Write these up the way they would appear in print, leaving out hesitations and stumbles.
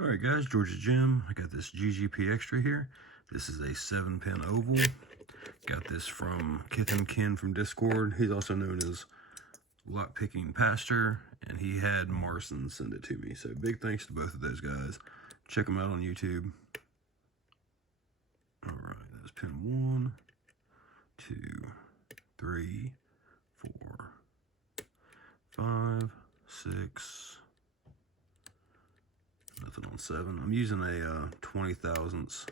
Alright guys, George's Gym. I got this GEGE pExtra here. This is a 7-pin oval. Got this from Kith and Kin from Discord. He's also known as Lockpicking Pastor, and he had Marson send it to me. So big thanks to both of those guys. Check them out on YouTube. Alright, that's pin 1, 2, 3, 4, 5, 6. Nothing on 7. I'm using a 20 thousandths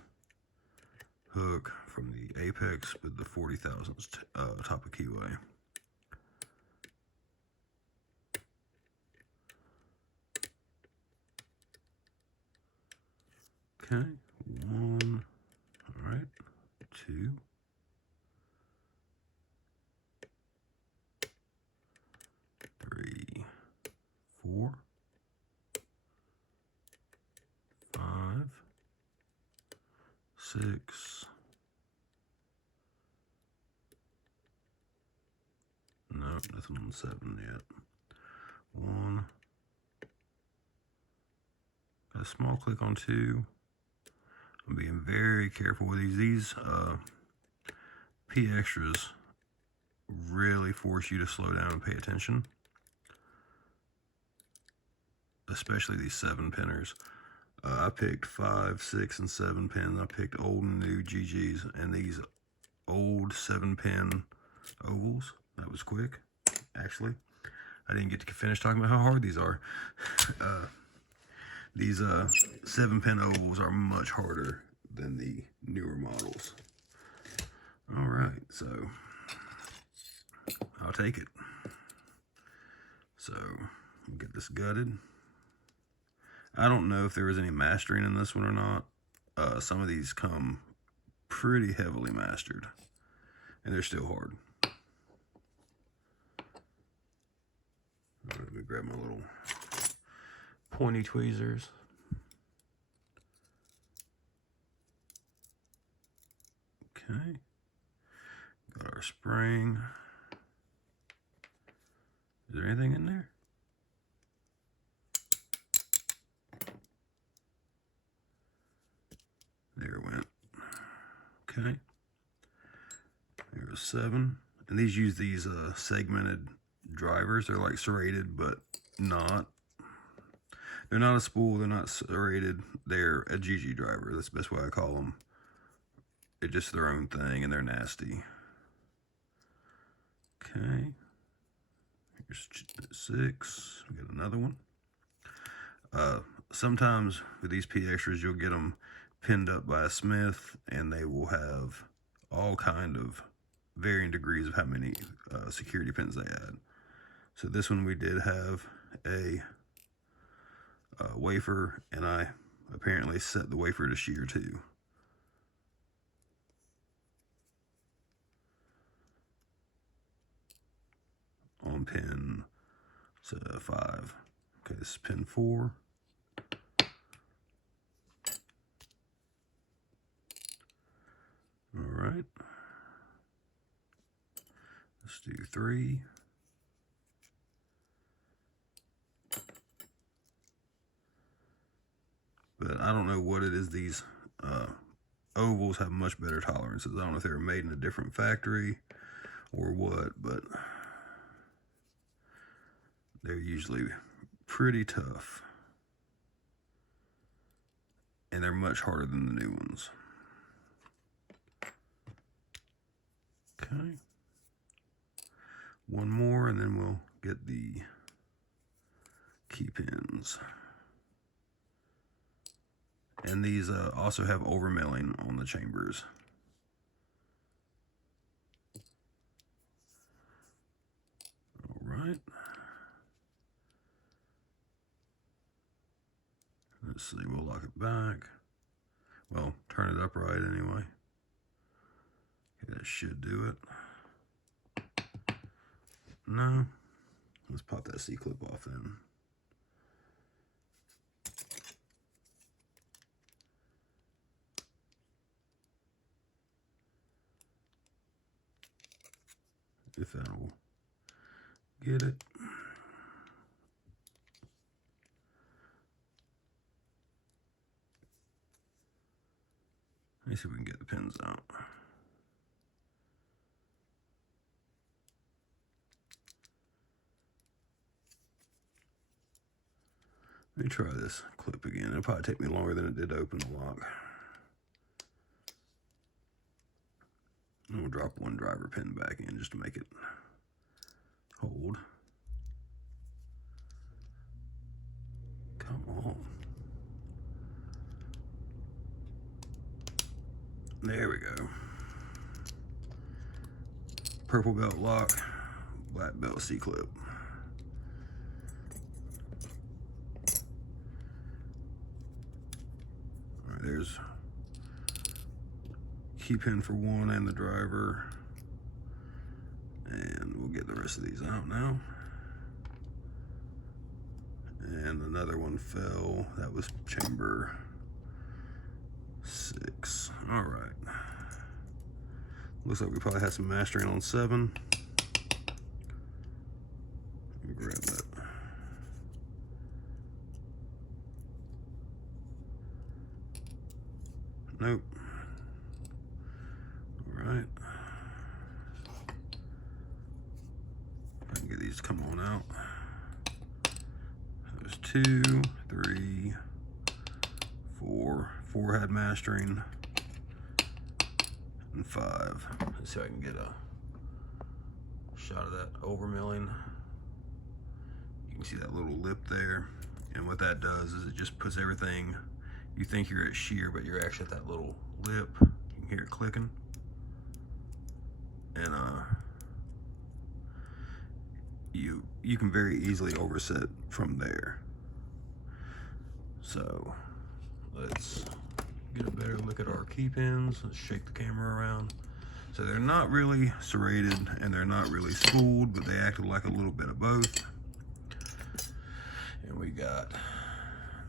hook from the Apex with the 40 thousandths top of keyway. Okay, 1, all right, 2, 3, 4, 5, 6. Nope, nothing on 7 yet. 1. Got a small click on 2. I'm being very careful with these. These pExtras really force you to slow down and pay attention. Especially these 7-pinners. I picked 5, 6, and 7 pins. I picked old and new GGs, and these old 7-pin ovals. That was quick, actually. I didn't get to finish talking about how hard these are. These 7-pin ovals are much harder than the newer models. All right, so I'll take it. So we'll get this gutted. I don't know if there was any mastering in this one or not. Some of these come pretty heavily mastered, and they're still hard. Let me grab my little pointy tweezers. Okay, got our spring. Is there anything in there? There it went. Okay. There's 7. And these use these segmented drivers. They're like serrated, but not. They're not a spool. They're not serrated. They're a GG driver. That's the best way I call them. They're just their own thing, and they're nasty. Okay. Here's 6. We got another one. Sometimes with these pExtras, you'll get them pinned up by a smith, and they will have all kind of varying degrees of how many security pins they add. So this one we did have a wafer, and I apparently set the wafer to shear too. On pin 5. Okay, this is pin 4. All right. Let's do 3. But I don't know what it is. These ovals have much better tolerances. I don't know if they were made in a different factory or what, but they're usually pretty tough. And they're much harder than the new ones. Okay. One more, and then we'll get the key pins. And these also have overmilling on the chambers. All right. Let's see, we'll lock it back. Well, turn it upright anyway. Okay, that should do it. No. Let's pop that C-clip off then. If that'll get it. Let me see if we can get the pins out. Let me try this clip again. It'll probably take me longer than it did to open the lock. And we'll drop one driver pin back in just to make it hold. Come on. There we go. Purple belt lock, black belt C-clip. All right, there's key pin for one and the driver. And we'll get the rest of these out now. And another one fell. That was chamber 6. All right. Looks like we probably had some mastering on 7. Let me grab that. Nope. All right. I can get these to come on out. There's 2, 3, 4. 4 had mastering. And 5. Let's see if I can get a shot of that overmilling. You can see that little lip there. And what that does is it just puts everything, you think you're at shear, but you're actually at that little lip. You can hear it clicking. And you can very easily overset from there. So let's get a better look at our key pins. Let's shake the camera around. So they're not really serrated and they're not really spooled, but they acted like a little bit of both. And we got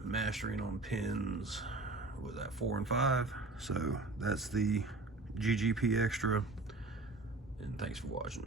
mastering on pins, what was that, 4 and 5. So that's the GEGE pExtra, and thanks for watching.